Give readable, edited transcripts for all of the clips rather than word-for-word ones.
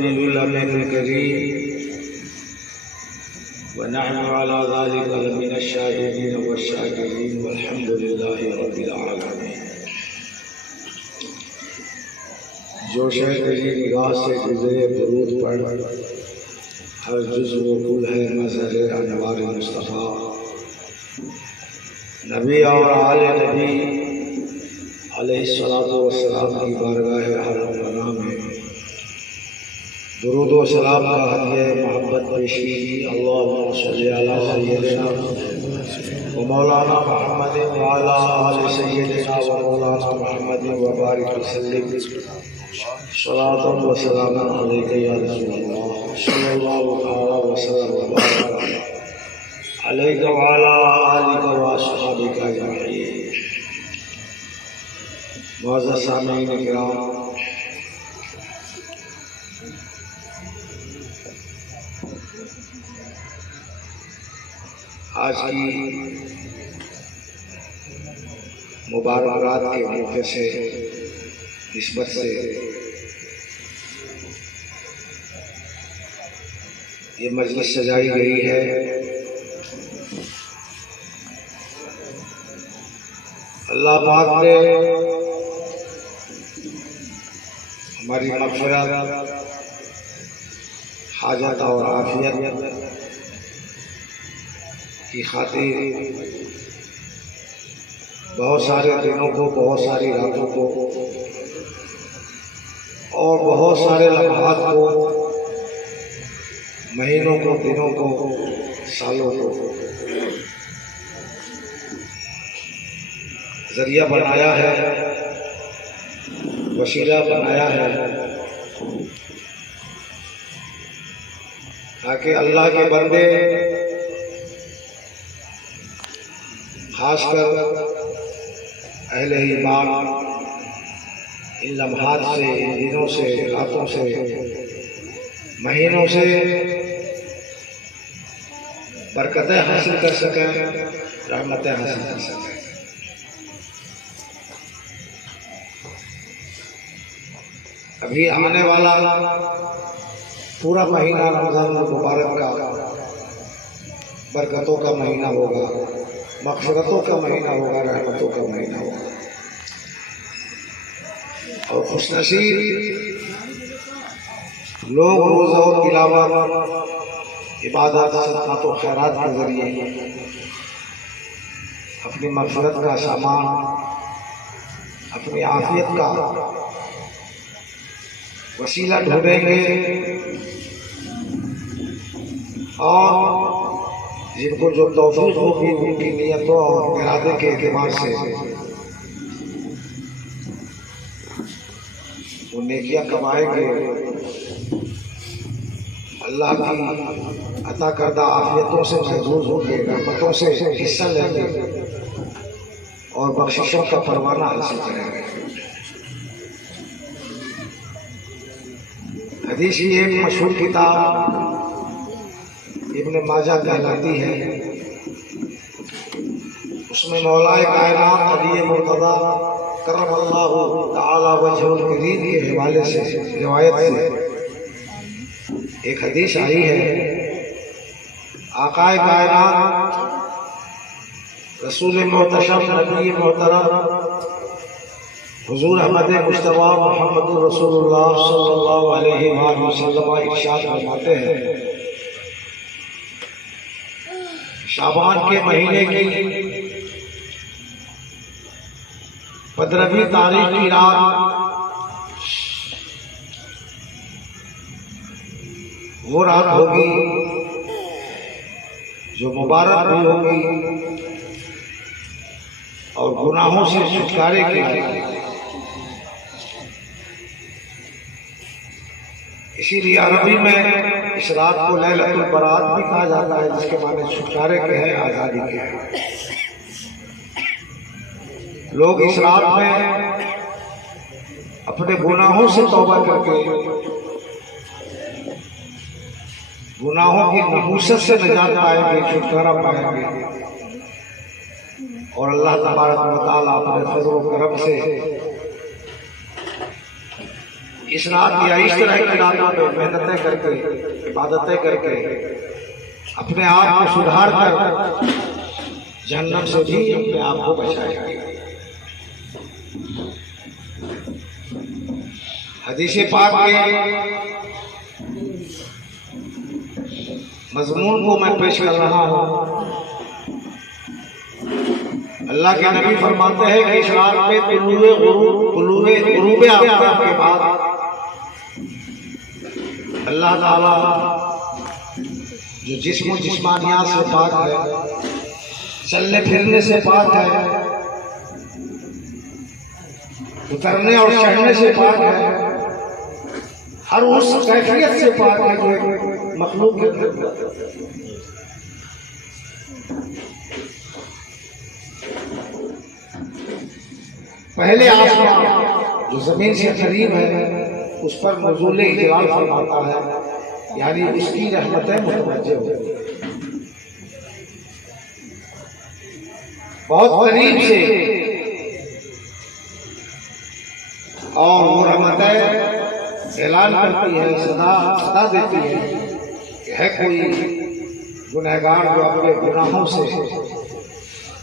रब्बिल अमीनुल करीम व नहनु अला ज़ालिका लमिनश शाहिदीन वश्शाकिरीन वल्हम्दुलिल्लाहि रब्बिल आलमीन। जो शय तेरी निगाह से गुजरे दुरूद पढ़, हर जुज़्व व कुल है मज़हर अनवार मुस्तफ़ा। नबी और आले नबी अलैहिस्सलातु वस्सलाम की बारगाह हरम में दुरूद व सलाम का हदिया मोहब्बत पेश की। अल्लाहुम्मा सल्लि अला सय्यिदिना व मौलाना मुहम्मद व अला आलि सय्यिदिना व मौलाना मुहम्मद व बारिक वसल्लिम सलातन व सलामन अलैका या रसूलल्लाह सल्लल्लाहु अलैहि वसल्लम व बारक अलैका व अला आलिका व अस्हाबिका अजमईन। मुअज़्ज़ज़ सामीईन किराम, आज की मुबारक रात के मौके से निस्बत से ये मजलिस सजाई गई है। अल्लाह पाक ने हमारी मग़फ़िरत, हाजत और आफियत की खातिर बहुत सारे दिनों को, बहुत सारी रातों को और बहुत सारे लम्हात को, महीनों को, दिनों को, सालों को जरिया बनाया है, वसीला बनाया है, ताकि अल्लाह के बंदे खासकर अहले ईमान इन लम्हात से, इन दिनों से, रातों से, महीनों से बरकतें हासिल कर सकें, रहमतें हासिल कर सकें। अभी आने वाला पूरा महीना रमज़ान मुबारक का बरकतों का महीना होगा, मग़फ़िरतों का महीना होगा, रहमतों का महीना होगा। और खुशनसीब लोग रोज़ा और तिलावत, इबादत, सदक़ात और खैरात के ज़रिए अपनी मग़फ़िरत का सामान, अपनी आफ़ियत का वसीला ढूंढेंगे और जिनको जो तौफ़ीक़ होगी उनकी नियतों और इरादे के एतबार से वो नेकियां कमाएंगे, अल्लाह की अता करदा आफियतों से महफूज होंगे, रहमतों से हिस्सा लेंगे और बख्शिशों का परवाना हासिल करेंगे। हदीस की एक मशहूर किताब इब्न माजा कहलाती है। उसमें मौलाए कायनात अली मुर्तज़ा करमल्लाहु तआला वजहुल करीम के हवाले से रिवायत से एक हदीस आई है। आकाए कायनात रसूल मोहतशम नबी मोहतरम हुजूर अहमद मुस्तफ़ा मोहम्मद रसूलुल्लाह सल्लल्लाहु अलैहि वसल्लम इरशाद फरमाते हैं, शाबान के महीने की 15वीं तारीख की रात वो रात होगी जो मुबारक भी होगी और गुनाहों से छुटकारे के लिए। इसीलिए अरबी में इस रात को लैलतुल बरात भी कहा जाता है, जिसके माने छुटकारे के हैं, आज़ादी के हैं। लोग इस रात में अपने गुनाहों से तौबा करके गुनाहों की नहूसत से निजात पाएंगे, छुटकारा पाएंगे और अल्लाह तबारक व तआला अपने फज़ल व करम से इस रात या इस तरह की रातों में मेहनतें करके, इबादतें करके अपने आप को सुधार कर जहन्नम से भी अपने आप को बचाया। हदीस पाक के मजमून को मैं पेश कर रहा हूँ। अल्लाह के नबी फरमाते हैं कि इस रात में गुरूब आफ्ताब के बाद अल्लाह ताला जो जिस्म जिस्मानियात से पाक है, चलने फिरने से पाक है, उतरने और चढ़ने से पाक है, हर उस कैफियत से पाक है जो मखलूक के पहले आसमान जो जमीन से करीब है उस पर नुज़ूल इजलाल फरमाता है, यानी उसकी रहमतें मुतवज्जह होती हैं। बहुत करीब से और वो रहमतें ऐलान करती है, सदा देती है कि है कोई गुनहगार जो अपने गुनाहों से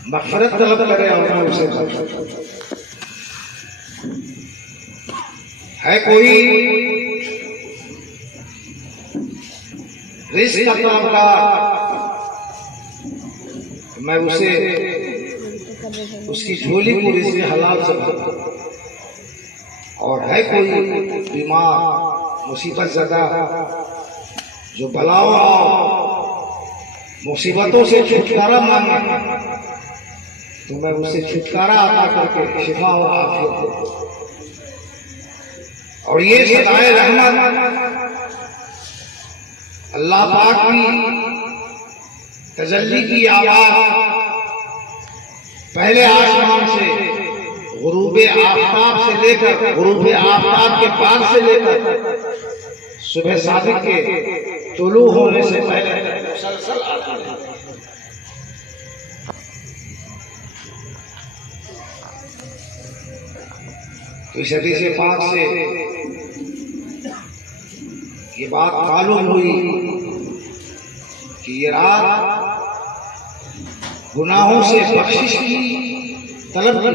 मग़फ़िरत तलब करे और मैं उसे है कोई रिज़्क़ का तलबगार, मैं उसे उसकी झोली को रिज़्क़ हलाल से भरता। और है कोई बीमार मुसीबत ज़दा जो बलाओं मुसीबतों से छुटकारा मांगे तो मैं उसे छुटकारा अता करके शिफा और आफियत देता। और ये सदाए रहमत अल्लाह पाक की तजल्ली की आवाज पहले आसमान से गुरूब आफ्ताब से लेकर गुरूब आफ्ताब के पार से लेकर सुबह सादिक के तुलू होने से पहले मुसलसल आती है। तो इस हदीस पाक से ये बात मालूम हुई कि ये रात गुनाहों से बख्शिश की तलब की।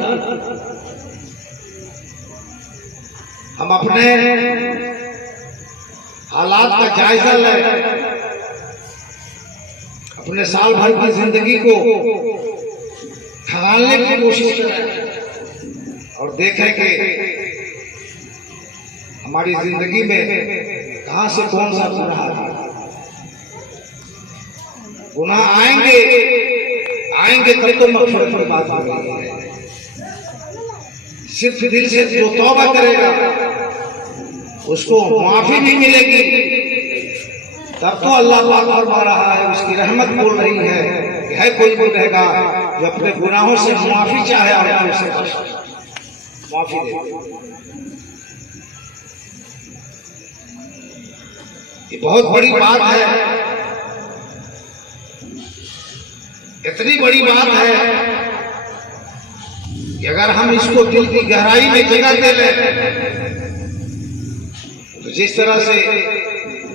हम अपने हालात का जायजा लें, अपने साल भर की जिंदगी को खंगालने की कोशिश करें और देखें कि हमारी जिंदगी में कहां से कौन सा गुनाह है। गुनाह आएंगे तब तो मग़फ़िरत की बात हो रही है। सिर्फ दिल से जो तौबा करेगा उसको माफी नहीं मिलेगी, तब तो अल्लाह पाक फरमा रहा है, उसकी रहमत बोल रही है कोई गुनहगार जो अपने गुनाहों से माफी चाहे और उसे माफी दे। ये बहुत बड़ी बात है, इतनी बड़ी बात है कि अगर हम इसको दिल की गहराई में जगह दे लें तो जिस तरह से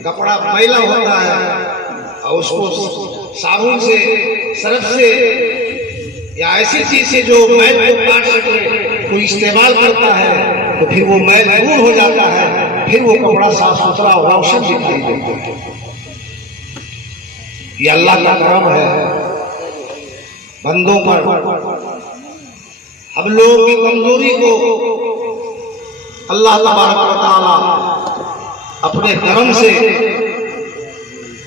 कपड़ा मैला होता है और उसको साबुन से, सरफ से या ऐसी चीज से जो मैल को काट सके कोई इस्तेमाल करता है तो फिर वो मैल दूर हो जाता है, फिर वो कपड़ा साफ सुथरा और रोशन दिखाई देता है। ये अल्लाह का करम है बंदों पर। हम लोगों की कमजोरी को अल्लाह तबारक व तआला अपने करम से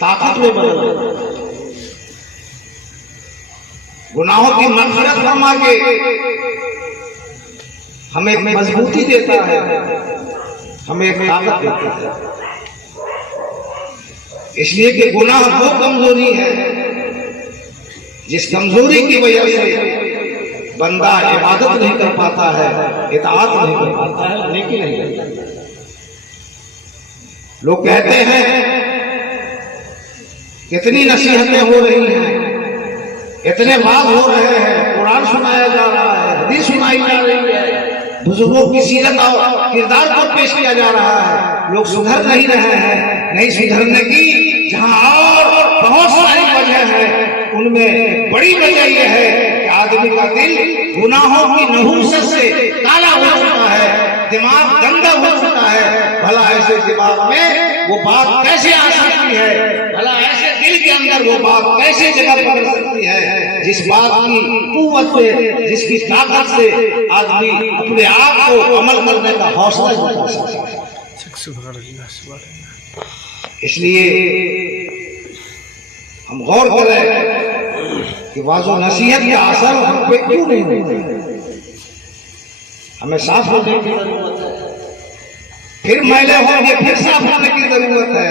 ताकत में बदल देता है। गुनाहों की मग़फ़िरत फरमा के हमें मजबूती देता है, हमें ताकत देता है। इसलिए कि गुनाह वो कमजोरी है जिस कमजोरी की वजह से बंदा इबादत नहीं कर पाता है, इताअत नहीं कर पाता है, नेकी नहीं करता। लोग कहते हैं कितनी नसीहतें हो रही हैं, इतने वाज हो रहे हैं, कुरान सुनाया जा रहा है, हदीस सुनाई जा रही है, बुजुर्गों की सीरत और किरदार को पेश किया जा रहा है। लोग सुधर नहीं रहे हैं, नहीं सुधरने की जहां और बहुत सारी वजह है, उनमें बड़ी वजह यह है कि आदमी का दिल गुनाहों की नहूसत से काला हो चुका है, दिमाग गंदा हो चुका है। भला ऐसे दिमाग में वो बात कैसे आ सकती है, भला ऐसे दिल के अंदर वो बात कैसे जगह पकड़ सकती है, जिस बात की कुव्वत से, जिसकी ताकत से आदमी अपने आप को अमल करने का हौसला जुटा सकता है। इसलिए हम गौर करें कि वाजो नसीहत का असर हम पे क्यों नहीं होता। हमें साफ होने की जरूरत है, फिर मैले होंगे, फिर साफ होने की जरूरत है।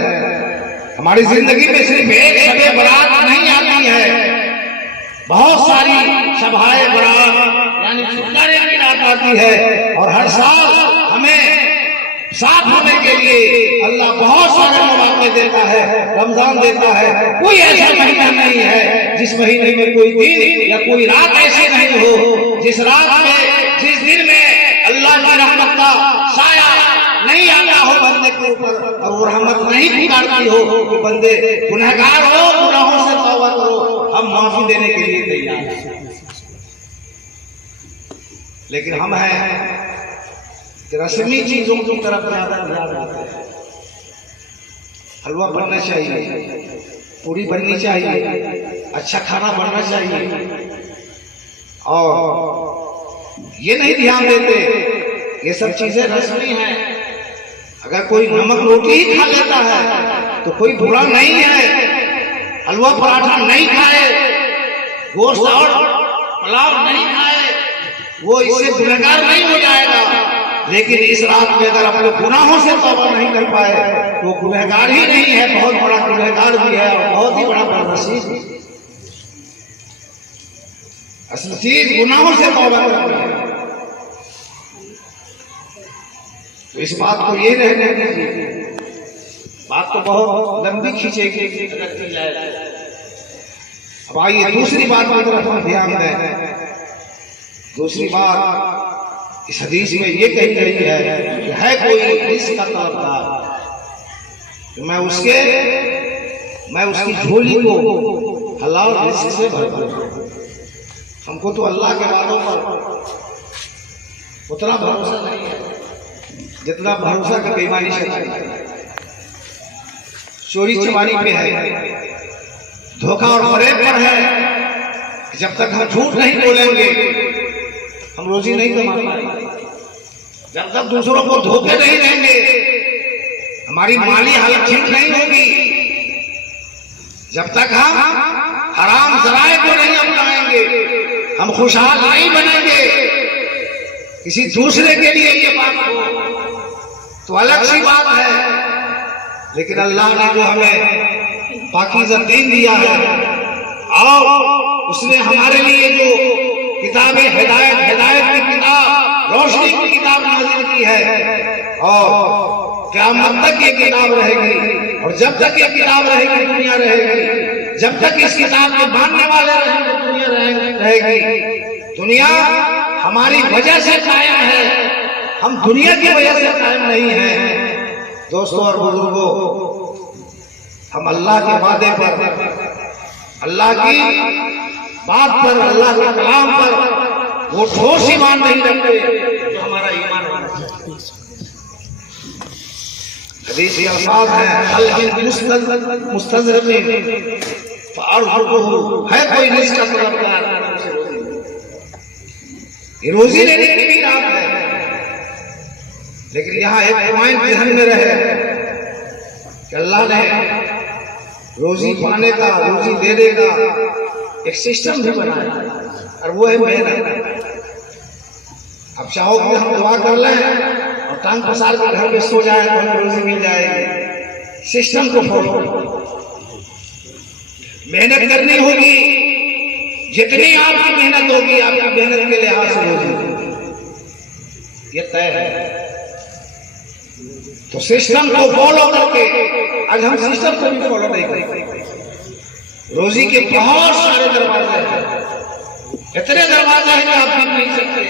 हमारी जिंदगी में सिर्फ एक शबे बारात नहीं आती है, बहुत सारी सभाएं बारात यानी छुटकारे की रात आती है। और हर साल हमें साफ होने के लिए अल्लाह बहुत सारे मौके देता है, रमजान देता है। कोई ऐसा महीना नहीं है जिस महीने में कोई दिन या कोई रात ऐसी नहीं हो जिस रात में, जिस दिन में अल्लाह की रहमत का साया नहीं आता हो बंदे के ऊपर, और वो रहमत नहीं पुकारती हो कि बंदे गुनहगार हो, गुनाहों से तौबा करो, हम माफी देने के लिए तैयार हैं। लेकिन हम हैं रस्मी चीजों की तरफ ज्यादा ध्यान देते हैं। हलवा बनना चाहिए, पूरी बननी चाहिए, अच्छा खाना बनना चाहिए, और ये नहीं ध्यान देते ये सब चीजें रस्मी हैं। अगर कोई नमक रोटी ही खा लेता है तो कोई बुरा नहीं है, हलवा पराठा नहीं खाए, गोश्त और पुलाव नहीं खाए, वो इससे गुनहगार नहीं हो जाएगा। लेकिन इस रात में अगर अपने गुनाहों से तौबा नहीं कर पाए तो गुनहगार ही नहीं है, बहुत बड़ा गुनहगार भी है और बहुत ही बड़ा बदनसीब भी। असल चीज गुनाहों से तौबा करना है। तो इस बात को ये रहने दीजिए, बात तो बहुत लंबी खींचेगी रखी जाए। अब आइए दूसरी बात की तरफ हम ध्यान दें। दूसरी बात इस हदीस में ये कही गई है कि है कोई रिस्क का तलबगार, तो मैं उसकी झोली को हलाल रिस्क से भर दूं। हमको तो अल्लाह के वादों पर उतना भरोसा नहीं है जितना भरोसा की बेईमानी से है। चोरी चमारी पे है, धोखा और फरेब पर है। जब तक हम झूठ नहीं बोलेंगे हम रोजी नहीं कमा पाएंगे। जब तक दूसरों को धोखे नहीं देंगे हमारी माली हालत ठीक नहीं होगी। जब तक हम हराम जराए को नहीं अपनाएंगे हम खुशहाल नहीं बनेंगे। किसी दूसरे के लिए ये बात हो तो अलग सी बात है, लेकिन अल्लाह ने जो हमें पाकीज़ा दीन दिया है और उसने हमारे लिए जो किताबें हिदायत की किताब, रोशनी की किताब नाज़िल की है, और क़यामत तक ये किताब रहेगी। और जब तक ये किताब रहेगी दुनिया रहेगी, जब तक इस किताब के मानने वाले रहेंगे दुनिया रहेगी। दुनिया हमारी वजह से कायम है, हम दुनिया की वजह से कायम नहीं है। दोस्तों और बुजुर्गों, हम अल्लाह के वादे पर, अल्लाह की बात पर, अल्लाह के कलाम पर वो ठोस ईमान नहीं रखते जो हमारा ईमान है। हदीस के अल्फाज हैं मुस्तज़रफ़ीन फ़अरज़ुक़ुहु, है कोई रिज़्क़ का तलबगार, ये रोजी लेने की भी रात है। लेकिन यहाँ एक पॉइंट ध्यान में रहे कि अल्लाह ने रोजी पाने का, रोजी देने का एक सिस्टम भी बनाया, और वो है मेहनत। अब चाहो कि हम दुआ कर लें और टांग पसार कर घर में सो जाए तो हमें रोजी मिल जाएगी। सिस्टम को फॉलो मेहनत करनी होगी, जितनी आपकी मेहनत होगी आपकी मेहनत के लिहाज से होगी, ये तय है। तो सिस्टम को फॉलो करके, आज हम सिस्टम को भी फॉलो नहीं करते। रोजी के बहुत सारे दरवाजे हैं, इतने दरवाजे हैं कि आप गिन नहीं सकते।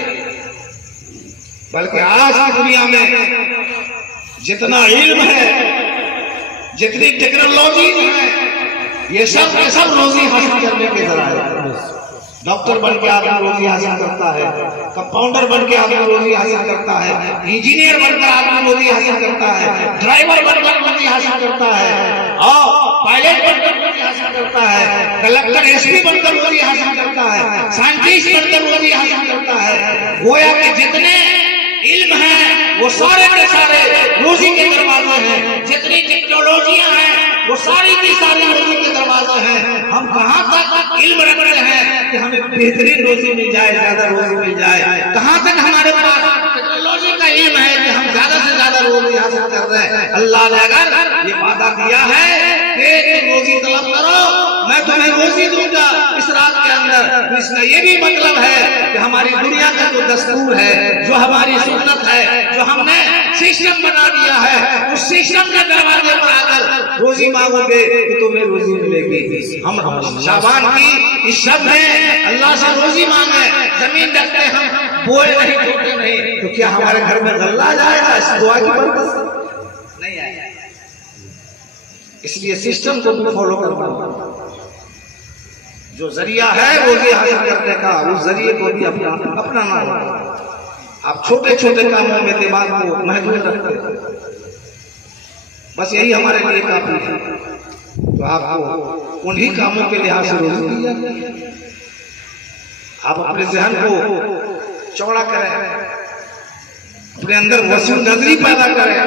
बल्कि आज की दुनिया में जितना इल्म है, जितनी टेक्नोलॉजी है, ये सब रोजी हासिल करने के जराए। डॉक्टर बन के आदमी रोजी हासिल करता है, कंपाउंडर बन के आदमी रोजी हासिल करता है, इंजीनियर बनकर आदमी रोजी हासिल करता है, ड्राइवर बनकर रोजी हासिल करता है, और पायलट बनकर रोजी हासिल करता है, कलेक्टर एसपी बनकर रोजी हासिल करता है, साइंटिस्ट बनकर रोजी हासिल करता है। गोया के जितने इल्म है वो सारे के सारे रोजी के दरवाजे हैं, जितनी टेक्नोलॉजियां हैं वो सारी की सारी रोजी के दरवाजे हैं। हम कहाँ तक इल्म रख रहे हैं कि हमें बेहतरीन रोजी मिल जाए, ज्यादा रोजी मिल जाए? कहाँ तक हमारे पास टेक्नोलॉजी का इल्म है कि हम ज्यादा से ज्यादा रोजी हासिल कर रहे हैं? अल्लाह ने अगर ये वादा किया है कि तुम रोजी तलब करो, मैं तुम्हें रोजी दूंगा इस रात के अंदर, तो इसका ये भी मतलब है कि हमारी दुनिया का जो दस्तूर है, जो हमारी सुन्नत है, जो हमने सिस्टम बना दिया है, उस सिस्टम के दरवाजे पर आकर रोजी मांगोगे तो तुम्हें रोजी मिलेगी। हम शाबान की इस शब में अल्लाह से रोजी मांगे, जमीन रखते हम बोए नहीं, टूटे नहीं, तो क्या हमारे घर में गल्ला जाएगा? इस दुआ की बरकत नहीं आएगा। इसलिए सिस्टम को भी फॉलो करना, जो जरिया है रोजी हासिल करने का, उस जरिए को भी अपनाना। आप छोटे छोटे कामों में दिमाग को महदूद रखते, बस यही हमारे लिए काफी है। तो आपको उन्हीं कामों के लिहाज से रोजी दी जाती है। आप अपने जहन को चौड़ा करें, अपने अंदर वसी नजरी पैदा करें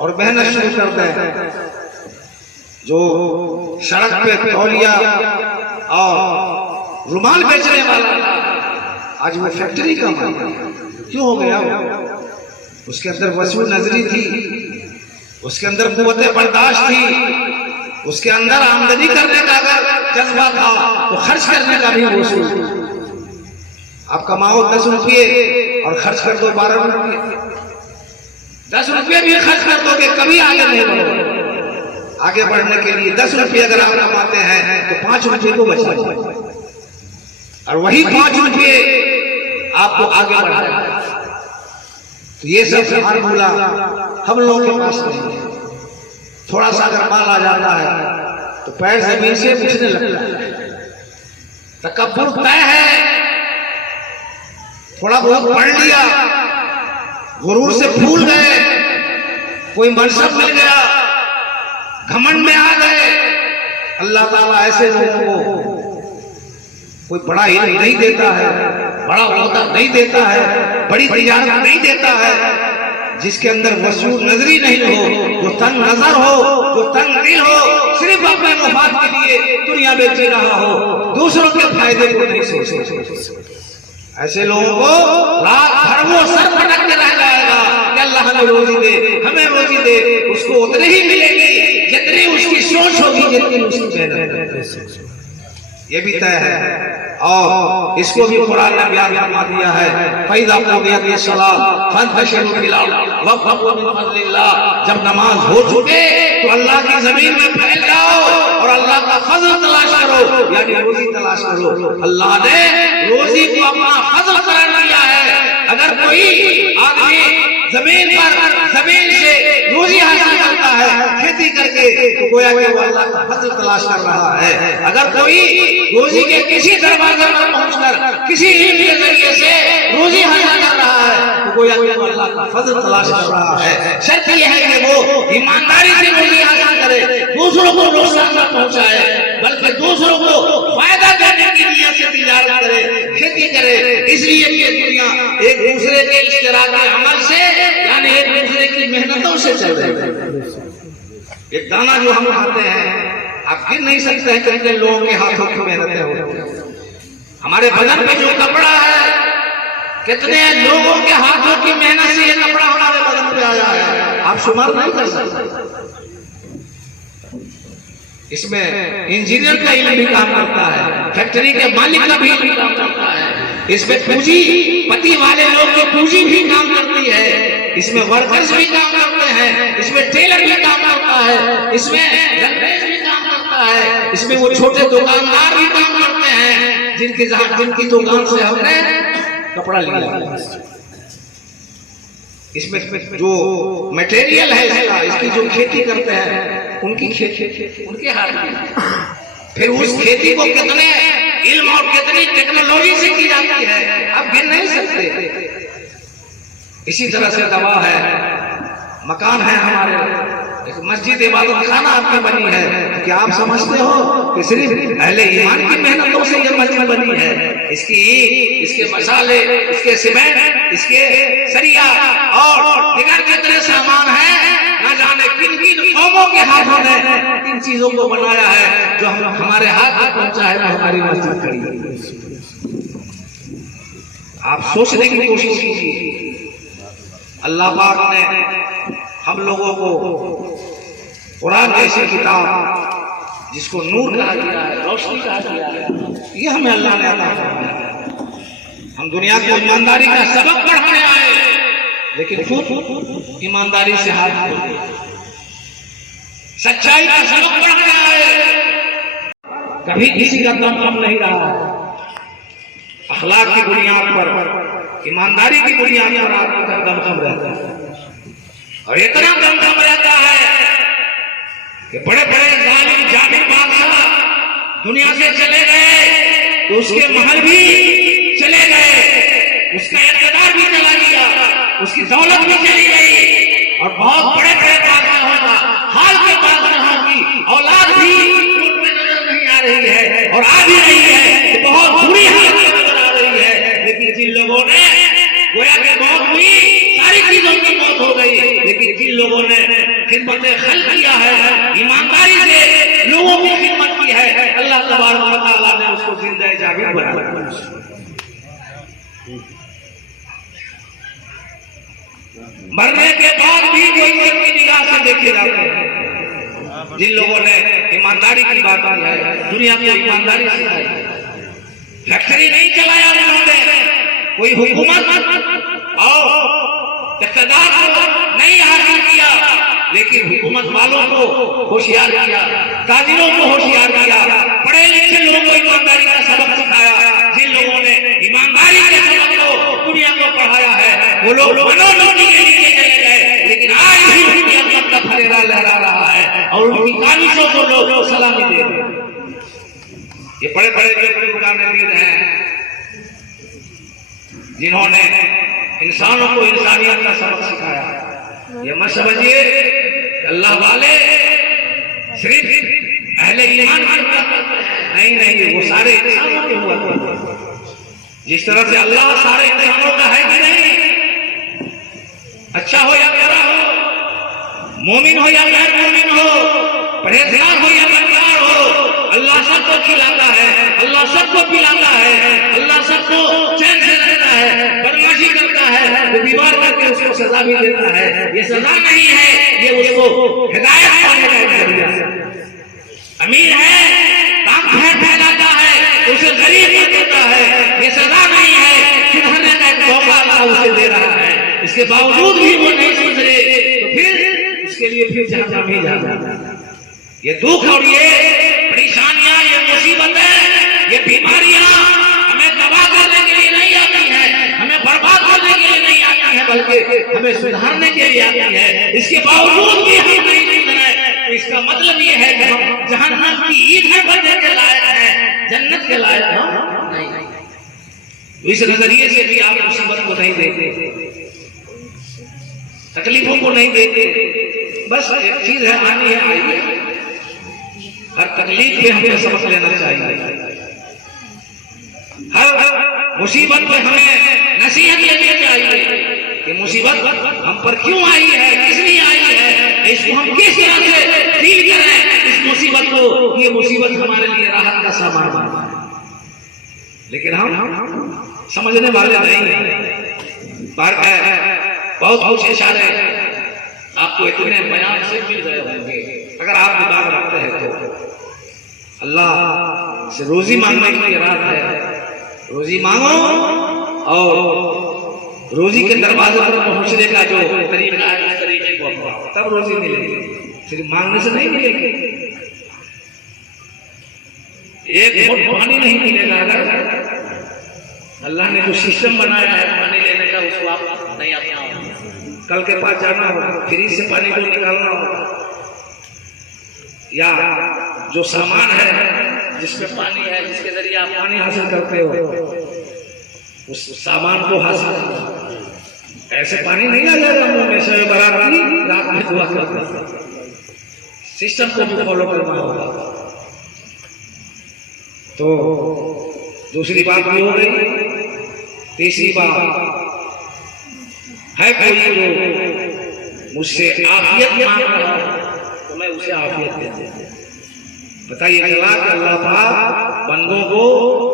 और मेहनत शुरू कर दें। जो सड़क पे तौलिया और रुमाल बेचने वाला आज वो फैक्ट्री का मालिक क्यों हो गया? उसके अंदर वसी नजरी थी, उसके अंदर कुव्वत बर्दाश्त थी, उसके अंदर आमदनी करने का अगर जज्बा था तो खर्च करने का भी वसूल। आप कमाओ 10 रुपये और खर्च कर दो 12 रुपये, 10 रुपये भी खर्च कर दोगे कभी आगे नहीं बढ़ोगे। आगे बढ़ने के लिए 10 रुपये अगर आप कमाते हैं तो 5 रुपये को बचाओ, और वही 5 रुपये आपको आगे बढ़ाएगा। तो ये सब फार्मूला हम लोगों के पास नहीं है। थोड़ा सा अगर माल आ जाता है तो पैर जमीन से उठने लगता है, तकब्बुर तय है। थोड़ा बहुत पढ़ लिया, गुरूर से भूल गए, कोई मनसब मिल गया, घमंड में आ गए। अल्लाह ताला ऐसे लोगों को कोई बड़ा इल्म नहीं देता है, बड़ा ओहदा नहीं देता है, बड़ी तिजारत नहीं देता है, जिसके अंदर वसूल नजरी नहीं हो, जो तंग नजर हो, जो तंग दिल हो, सिर्फ अपने मफाद के लिए दुनिया में जी रहा हो, दूसरों के फायदे को नहीं सोचे। ऐसे लोगों को रात भर वो सर पटक के रह जाएगा कि अल्लाह हमें रोजी दे, हमें रोजी दे। उसको उतनी ही मिलेगी जितनी उसकी सोच होगी, जितनी उसकी मेहनत। ये भी तय है। और इसको भी कुरान ने बयान फरमा दिया है, फैज़ा क़ुदियतिस सलात फंतशिरू फिल अर्ज़ वब्तगू मिन फ़ज़लिल्लाह। जब नमाज हो चुके तो अल्लाह की जमीन में फैल जाओ और अल्लाह का फजल तलाश करो, यानी रोजी तलाश करो। अल्लाह ने रोजी को अपना फजल करार दिया है। अगर कोई आदमी जमीन से रोजी हासिल करता है खेती करके, तो गोया कि वो अल्लाह का फजल तलाश कर रहा है। अगर कोई रोजी के किसी दरवाजे पर पहुंचकर किसी इल्म के जरिए से रोजी हासिल कर रहा है, तो गोया कि वो अल्लाह का फजल तलाश कर रहा है। शर्त यह है कि वो ईमानदारी से रोजी हासिल करे, दूसरों को नुकसान न पहुंचाए, बल्कि दूसरों को फायदा देने की नीयत से तिजारत करे, खेती करे। इसलिए ये दुनिया एक दूसरे के इश्तिराक अमल से, यानी एक दूसरे की मेहनतों से चल रही है। एक दाना जो हम खाते हैं, आप गिन नहीं सकते हैं कितने लोगों के हाथों की मेहनतें होती हैं। हमारे बदन पे जो कपड़ा है, कितने लोगों के हाथों की मेहनत से ये कपड़ा हमारे बदन पे आया है, आप शुमार नहीं कर सकते। इसमें इंजीनियर का इल्म भी काम करता है, फैक्ट्री के मालिक का भी इल्म काम करता है, इसमें पूंजी पति वाले लोग की पूंजी भी काम करती है, इसमें वर्कर्स भी काम करते हैं, इसमें टेलर भी काम करता है, इसमें रंगरेज भी काम करता है, इसमें वो छोटे दुकानदार भी काम करते हैं जिनकी दुकान से हमने कपड़ा लिया। इसमें जो मटेरियल है इसका, इसकी जो खेती करते हैं उनकी खेती उनके हाथ में, फिर उस खेती को कितने इल्म और कितनी टेक्नोलॉजी से की जाती है आप गिन नहीं सकते। इसी तरह से दवा है, मकान है हमारे, एक मस्जिद इबादत खाना आपकी बनी है, क्या आप समझते हो कि सिर्फ अहले ईमान की मेहनतों से ये मस्जिद बनी है? इसकी इसके मसाले, इसके सीमेंट, इसके सरिया और दिगर कितने सामान हैं, न जाने किन किन कौमों के हाथों ने इन चीजों को बनाया है जो हम हमारे हाथ में पहुंचा है, हमारी मस्जिद खड़ी है। आप सोचने की कोशिश कीजिए, अल्लाह पाक ने हम लोगों को कुरान जैसी किताब जिसको नूर कहा गया है, रोशनी कहा गया है, ये हमें अल्लाह ने अता फरमाया। हम दुनिया को ईमानदारी का सबक पढ़ाने आए, लेकिन खुद ईमानदारी से हाथ धोते, सच्चाई का सबक पढ़ाने आए, कभी किसी का दम कम नहीं रहा। अखलाक की बुनियाद पर, ईमानदारी की बुनियाद पर आदमी का दम कम रहता है, और इतना दम कम रहता है कि बड़े बड़े जालिम जाबिर बादशाह दुनिया से चले गए तो उसके महल भी चले गए, उसका इक़्तिदार भी चला गया, उसकी दौलत भी चली गई, और बहुत बड़े बड़े बादशाहों का हाल के बादशाहों की औलाद भी नजर नहीं आ रही है, और आ भी रही है, बहुत बुरी हालत में नजर आ रही है। लेकिन जिन लोगों ने गोया के मौत हुई, सारी चीजों की मौत हो गई, लेकिन जिन लोगों ने खिदमत खल किया है, ईमानदारी से लोगों की खिदमत की है, अल्लाह तबारक व तआला ने उसको जिंदा जाबिर बनाया। मरने के बाद भी वो इज्जत की निगाह से देखे जाते हैं। जिन लोगों ने ईमानदारी की बात की है, दुनिया में ईमानदारी सिखाई, फैक्ट्री नहीं चलाया उन्होंने, कोई हुकूमत और इक़्तिदार को नहीं हासिल किया, लेकिन हुकूमत वालों को होशियार किया, ताजिरों को होशियार किया, पढ़े लिखे लोगों को ईमानदारी का सबक सिखाया। जिन लोगों ने ईमानदारी के सबक को दुनिया को पढ़ाया है, वो लोग मनोनोटी के लिए चले गए, लेकिन आज भी उनकी अज़मत का फरेरा लहरा रहा है और उनकी काबिशों को लोग सलामी दे रहे हैं। ये बड़े बड़े जो बुजुर्गान-ए-दीन हैं, जिन्होंने इंसानों को इंसानियत का सबक सिखाया, ये मत समझिए अल्लाह वाले सिर्फ अहले ईमान नहीं, नहीं, वो सारे इंसानों के हुआ करते। जिस तरह से अल्लाह सारे इंसानों का है कि नहीं, अच्छा हो या बुरा हो, मोमिन हो या गैर मोमिन हो, परहेजगार हो या बदकार हो, अल्लाह सबको खिलाता है, अल्लाह सबको पिलाता है, अल्लाह सबको चैन से रहता है, बदमाशी करता है तो बीमार करके उसको सजा भी देता है। ये सजा नहीं है, ये उसको हिदायत पाने का जरिया है। अमीर है, काम फैलाता है, उसे गरीब कर देता है, ये सजा नहीं है, सुधरने का एक मौका अल्लाह उसे दे रहा है। इसके बावजूद भी वो नहीं सुधरे तो फिर उसके लिए फिर जहन्नम ही जाना। ये दुख और ये परेशानियां, ये मुसीबतें, ये बीमारियां हमें तबाह करने के लिए नहीं आती है, हमें बर्बाद करने के लिए नहीं आती है, बल्कि हमें सुधारने के लिए आती है। इसके बावजूद भी हम नहीं सुधरे तो इसका मतलब ये है कि हम जहन्नम की ईंधन बनने के लायक हैं, जन्नत के लायक हम नहीं। इस नजरिए से भी आप मुसीबत को नहीं देखते, तकलीफों को नहीं देखते, बस एक चीज है, आनी है, आई है। हर तकलीफ पे हमें सबक लेना चाहिए, हर मुसीबत पे हमें नसीहत लेनी चाहिए कि मुसीबत हम पर क्यों आई है, किस लिए आई है, इसको हम किस तरह से डील करें इस मुसीबत को। ये मुसीबत हमारे लिए राहत का सामान है, लेकिन हम समझने वाले नहीं। बहुत कुछ इशारे आपको इतने बयान से मिल गए होंगे, अगर आप दिमाग रखते हैं तो। अल्लाह से रोजी मांगने की रात है, रोजी मांगो और रोजी के दरवाजे पर पहुंचने का जो तरीका है उस तरीके को अपनाओ, तब रोजी मिलेगी, सिर्फ मांगने से नहीं मिलेगी। एक घूंट पानी नहीं मिलेगा अगर अल्लाह ने जो सिस्टम बनाया है पानी लेने का उसको आप नहीं अपनाओ। कल के पास जाना होगा, फ्रिज से पानी को निकालना होगा, या जो सामान है जिसमें पानी है, जिसके जरिए आप पानी हासिल करते हो, उस सामान को हासिल ऐसे पानी नहीं आ जाएगा मुंह में से बराबर रात में दुआ करते। सिस्टम को भी फॉलो करना होगा। तो दूसरी बात भी हो गई। तीसरी बात है, कोई जो मुझसे आफियत मांग रहा है तो मैं उसे आफियत देता हूं। पता ये चला कि अल्लाह पाक बंदों को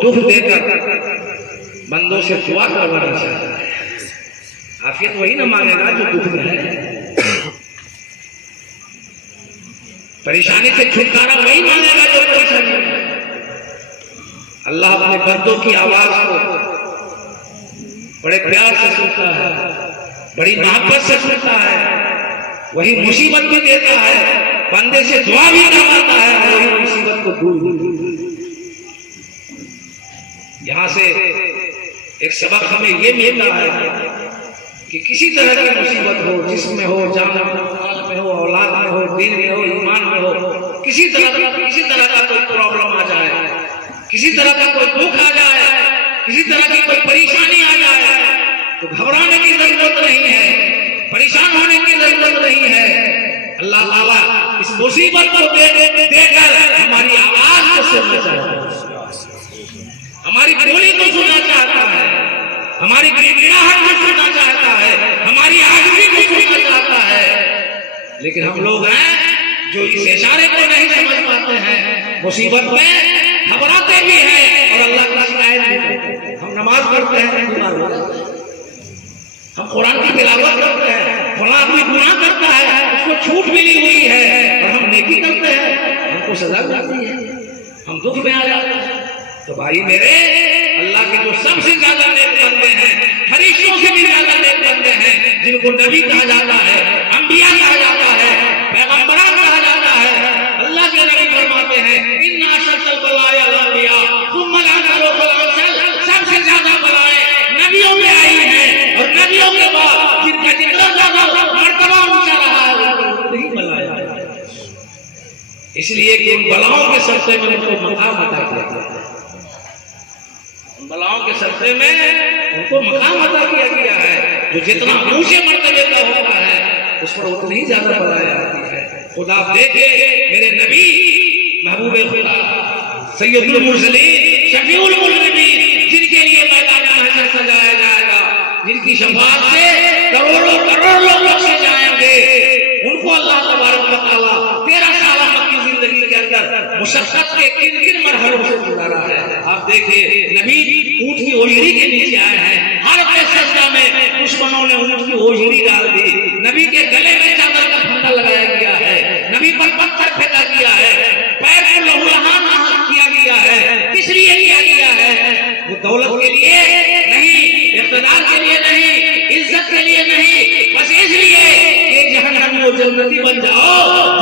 दुख देकर बंदों से दुआ करवाना चाहता है। आफियत वही ना मांगेगा जो दुख में है, परेशानी से छुटकारा वही मांगेगा जो परेशानी में है। अल्लाह अपने बंदों की आवाज को बड़े प्यार से सुनता है, बड़ी मोहब्बत से सुनता है, वही मुसीबत भी देता है, बंदे से दुआ भी करवाता है, वही मुसीबत को दूर भी। यहां से एक सबक हमें ये मिलता है कि किसी तरह की मुसीबत हो, जिस्म में हो, जान में हो, औलाद में हो, दीन में हो, ईमान में हो, किसी तरह का कोई प्रॉब्लम आ जाए, किसी तरह का कोई दुख आ जाए, किसी तरह की कोई परेशानी आ जाए, तो घबराने की जरूरत नहीं है, परेशान होने की जरूरत नहीं है। अल्लाह ताला इस मुसीबत को देकर हमारी आवाज को सुनना चाहता है, हमारी बोली को सुनना चाहता है, हमारी गिड़गिड़ाहट को सुनना चाहता है, हमारी आवाज़ को सुनना चाहता है। लेकिन हम लोग हैं जो इस इशारे को नहीं समझ पाते हैं, मुसीबत में घबराते भी हैं और अल्लाह का शिकायत भी करते हैं। हम नमाज पढ़ते हैं, हम कुरान की तिलावत करते हैं, फलां आदमी गुनाह करता है, उसको छूट मिली हुई है और हम नेकी करते हैं, हमको सजा मिलती है, हम दुख में आ जाते हैं। तो भाई मेरे, अल्लाह के जो सबसे ज्यादा नेक बंदे हैं, फरिश्तों से भी ज्यादा नेक बंदे हैं, जिनको नबी कहा जाता है, अंबिया कहा जाता है, पैगंबरान कहा जाता है। अल्लाह के नबी फरमाते हैं, इन्ना अशद्दल बलाए अल अंबिया सुम्मा अल-अमसाल फल-अमसाल, सबसे ज्यादा बलाएं नबियों में आई हैं और नबियों के बाद जिनका जितना ज्यादा मर्तबा ऊंचा रहा है वही बलाएं। इसलिए कि उन बलाओं के सदक़े में उनको मकाम अता किया गया, बलाओं के सदक़े में उनको मकाम अता किया गया है। जो जितना ऊंचे मर्तबे का होता है उस पर उतनी ही ज्यादा बलाएं आती है। खुदा देखे मेरे नबी महबूबे खुदा सैयदुल मुरसलीन शफीउल मुज़निबीन, जिनके लिए मैदान महशर सजाया जाएगा, जिनकी शफाअत से करोड़ों करोड़ लोग बख्शे जाएंगे, उनको अल्लाह तबारक व तआला 13 साल की जिंदगी के अंदर मुशक्कत के किन मरहलों से गुजारा है। आप देखिए, नबी ऊंट की ओझरी के नीचे आए हैं, हर सजदा में दुश्मनों ने ऊंट की ओझरी डाल दी, नबी के गले में चादर का फंदा लगाया गया है, नबी पर पत्थर फेंका गया है, पैर को लहूलुहान किया गया है। किस लिए किया गया है? वो दौलत के लिए नहीं, इक़्तिदार के लिए नहीं, इज्जत के लिए नहीं, बस इसलिए कि जहन्नम में जन्नती बन जाओ।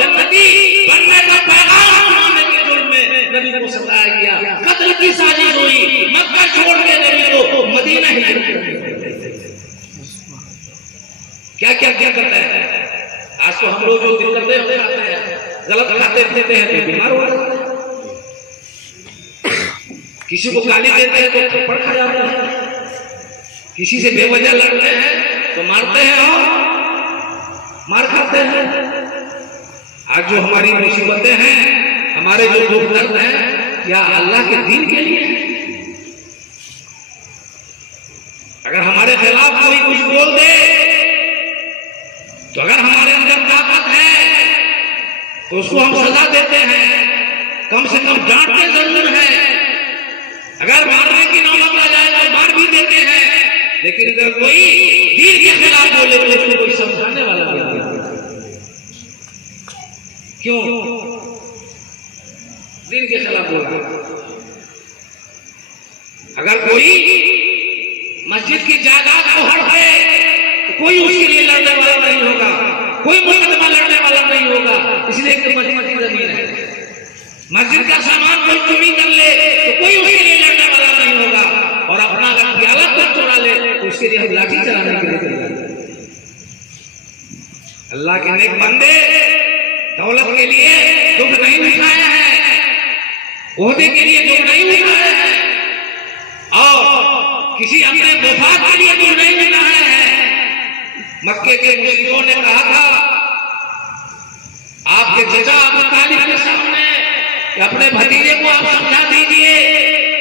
जन्नती बनने का पैगाम सुनाने के जुर्म में नबी को सताया गया, कत्ल की साजिश हुई, मक्का छोड़ के नबी को मदीना ही क्या क्या क्या करता है। आज तो हम लोग जो दिक्कतें खाते हैं, गलत खाते पीते हैं तो बीमार हो जाते हैं, किसी को गाली देते हैं तो थप्पड़ खा जाते हैं, किसी से बेवजह लड़ते हैं तो मारते हैं और मार खाते हैं। आज जो हमारी मुसीबतें हैं, हमारे जो दुख दर्द हैं, क्या अल्लाह के दीन के लिए? अगर हमारे खिलाफ कोई कुछ बोल दे तो अगर हमारे अंदर ताकत है तो उसको हम सजा देते हैं, कम से कम डांटते जरूर है। अगर मारने की नौबत आ जाए तो मार भी देते हैं, लेकिन अगर कोई दीन के खिलाफ बोले तो उसको कोई समझाने वाला भी नहीं। क्यों दीन के खिलाफ बोला? अगर कोई मस्जिद की जायदाद को हड़पे तो कोई उसके लिए लड़ने वाला नहीं होगा, कोई मुकदमा लड़ने वाला नहीं होगा, इसलिए कि मस्जिद की जमीन है। मस्जिद का सामान कोई चोरी कर ले तो कोई उसके लिए लड़ने वाला नहीं होगा, और अपना अगर प्याला कोई चुरा ले तो उसके लिए हम लाठी चलाने के लिए तैयार हैं। अल्लाह के नेक बंदे दौलत के लिए दुख नहीं उठाए हैं, ओहदे के लिए दुख नहीं उठाए हैं, और किसी अपने मुफाद के लिए दुख नहीं उठाए हैं। मक्के के मुश्रिकों ने कहा था आपके चचा अबू तालिब के सामने कि अपने भतीजे को आप समझा दीजिए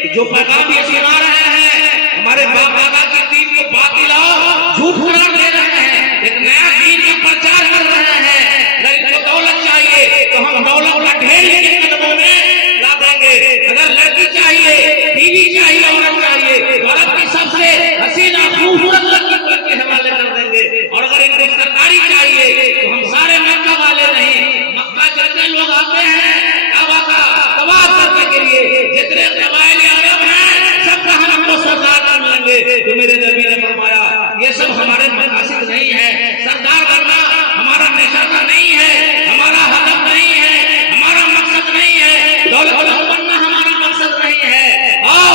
कि जो पैगाम ये सुना रहे हैं हमारे बाप दादा के दीन को बातिल और झूठ करार दे रहे हैं, एक नया दीन का प्रचार कर रहे हैं। अगर इनको दौलत चाहिए तो हम दौलत का ढेर इनके कदमों में ला देंगे, अगर लड़की चाहिए, बीवी चाहिए, औरत चाहिए तो अरब की सबसे हसीना खूबसूरत लड़की को इनके हवाले कर देंगे, और अगर इनको सरकारी चाहिए तो हम सारे मक्का वाले नहीं, मक्का जितने लोग आते हैं काबा का तवाफ करने के लिए, जितने कबाइल अरब हैं सबका हम हमको सरदार कर लेंगे। तो मेरे नबी ने फरमाया ये सब हमारे मकासद नहीं है, सरदार करना हमारा निशाना नहीं है, हमारा हदफ नहीं है, हमारा मकसद नहीं है, दौलत बनना हमारा मकसद नहीं है, और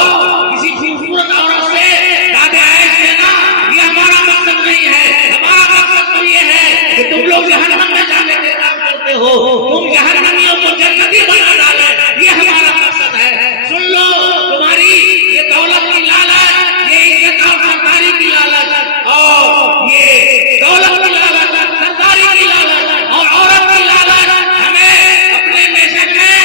किसी खूबसूरत औरत से दादे ऐश देना ये हमारा मकसद नहीं है। हमारा मकसद तो ये है कि तुम लोग जहन्नम में जाने के काम करते हो, तुम जहन्नमियों को जन्नती बना डाले, ये हमारा मकसद है। सुन लो, तुम्हारी ये दौलत की लालच, ये इज्जत और सरकारी की लालच, और ये दौलत की लालच, सरकारी की लालच और औरत की लालच हमें अपने मिशन में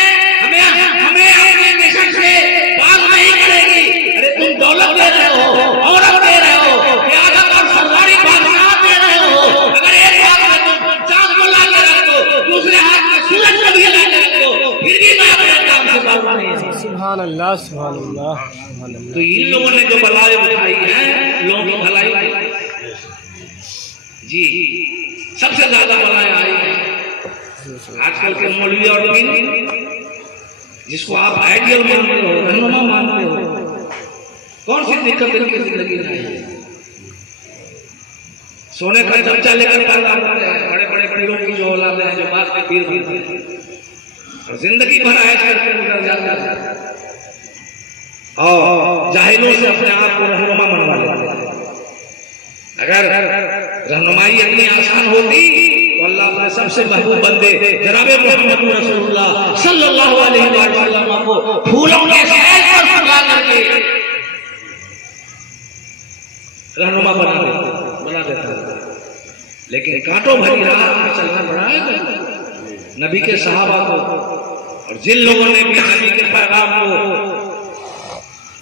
हमें अपने मिशन से बात नहीं करेगी। अरे तुम दौलत दे रहे हो, औरत दे रहे हो, क़यादत और सरकारी बादशाह दे रहे हो, अगर एक हाथ में तुम चांद को ला के रख दो, दूसरे हाथ में सूरज को भी ला के रख दो, फिर भी मैं अपने काम से बात नहीं। सुभान अल्लाह, सुभान अल्लाह, सुभान अल्लाह। तो इन लोगों ने जो बलाएं उठाई हैं लोगों की भलाई जी, सबसे ज्यादा बलाएं आई हैं आजकल के मौलवी और दीन, जिसको आप आइडियल मानते हो, रहनुमा मानते हो, कौन सी दिक्कत इनकी जिंदगी में है? सोने का चमचा लेकर पैदा होते हैं, बड़े बड़े पीरों की जो औलाद है जो बात में पीर बनते हैं और जिंदगी भर ऐश करके गुजर जाते हैं, और जाहिलों से अपने आप को रहनुमा मनवा लेते हैं। अगर रहनुमाई इतनी आसान होती तो अल्लाह अपने सबसे महबूब बंदे जनाब मोहम्मद रसूलुल्लाह सल्लल्लाहु अलैहि वसल्लम को फूलों के सहज पर सुला करके रहनुमा बना देता। लेकिन कांटों भरी राह में चलना पड़ा है नबी के सहाबा को, और जिन लोगों ने भी नबी के पैगाम को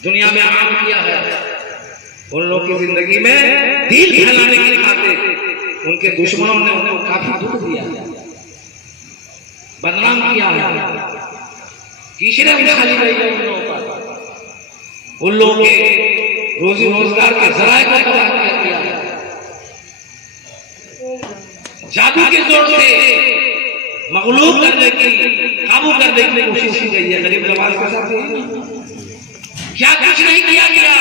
दुनिया में आम किया है उन लोगों की जिंदगी में दिल फैलाने की खातिर उनके दुश्मनों ने उन्हें काफी दुख दिया, बदनाम किया है, कीचड़े उछाली गई है उन लोगों के रोजी रोजगार के जराए को तबाह किया है, जादू के जोर से मगलूब करने की, काबू करने की कोशिश की गई है। गरीब नवाज के साथ क्या कुछ नहीं किया गया,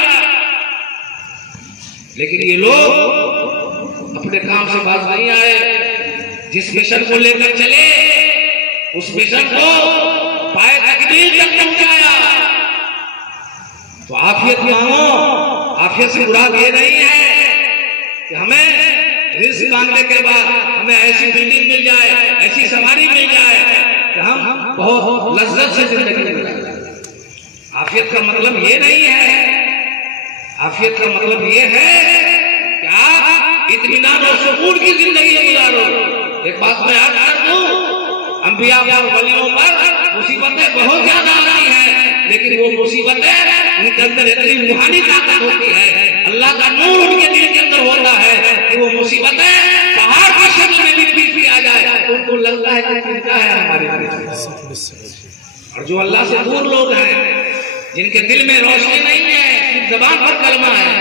लेकिन ये लोग अपने काम से बाज नहीं आए। जिस मिशन को लेकर चले उस मिशन को पाए तकदीर तक पहुंचाया। तो आफियत मांगो, आफियत से मुराद ये नहीं है कि हमें रिज़्क़ मांगने के बाद हमें ऐसी बिल्डिंग मिल जाए, ऐसी सवारी मिल जाए कि हम बहुत लज्जत से जिंदगी गुजारें। आफियत का मतलब ये नहीं है, आफियत का मतलब ये है कि आप इत्मीनान और सुकून की जिंदगी गुजारो। एक बात मैं याद कर दूं, अंबिया और वलियों पर मुसीबतें बहुत ज्यादा आ रही हैं, लेकिन वो मुसीबतें उनके अंदर इतनी रूहानी ताकत होती है, अल्लाह का नूर उनके दिल के अंदर होता है कि वो मुसीबतें पहाड़ की शक्ल में भी पीछे आ जाए तो उनको लगता है कि चिंता है हमारे दिल। और जो अल्लाह से दूर लोग हैं, जिनके दिल में रोशनी नहीं है, सिर्फ ज़बान पर कलमा है,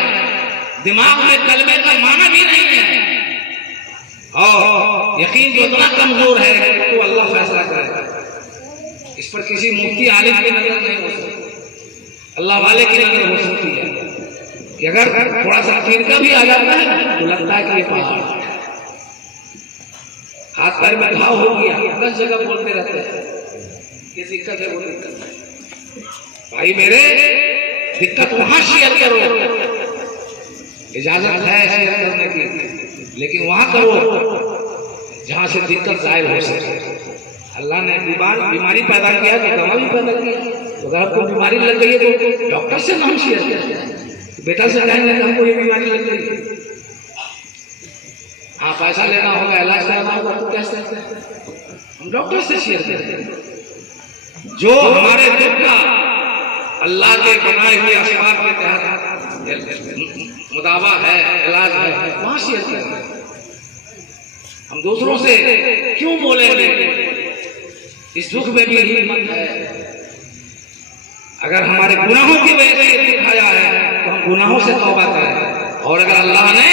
दिमाग में कलमे का माना भी नहीं है, और यकीन जो इतना कमजोर है तो अल्लाह फैसला करेगा। इस पर किसी मुफ्ती आलिम की नजर नहीं हो सकती, अल्लाह वाले की नजर हो सकती है कि अगर थोड़ा सा तिनका भी आ जाता है तो लगता है कि ये पहाड़, हाथ पैर में घाव हो गया, 10 जगह बोलते रहते हैं ये दिक्कत है, वो दिक्कत है। भाई मेरे, दिक्कत वहां शेयर करो, इजाजत है शेयर करने की, लेकिन वहां करो जहाँ से दिक्कत जाहिर हो सके। अल्लाह ने बीमारी पैदा किया तो दवा भी पैदा किया। तो अगर आपको बीमारी लग गई है तो डॉक्टर से नाम शेयर किया, बेटा से कहेंगे हमको ये बीमारी लग गई है, हाँ पैसा लेना होगा, इलाज कराना होगा, तो कैसे हम डॉक्टर से शेयर करते हैं। जो हमारे दुख का अल्लाह के बनाए हुए असबाब के तहत मुदावा है, इलाज है, वहां शेयर करते हैं। हम दूसरों से क्यों बोलेंगे? इस दुख में भी हिम्मत है। अगर हमारे गुनाहों की वजह से दुख आया है तो हम गुनाहों से तौबा करें, और अगर अल्लाह ने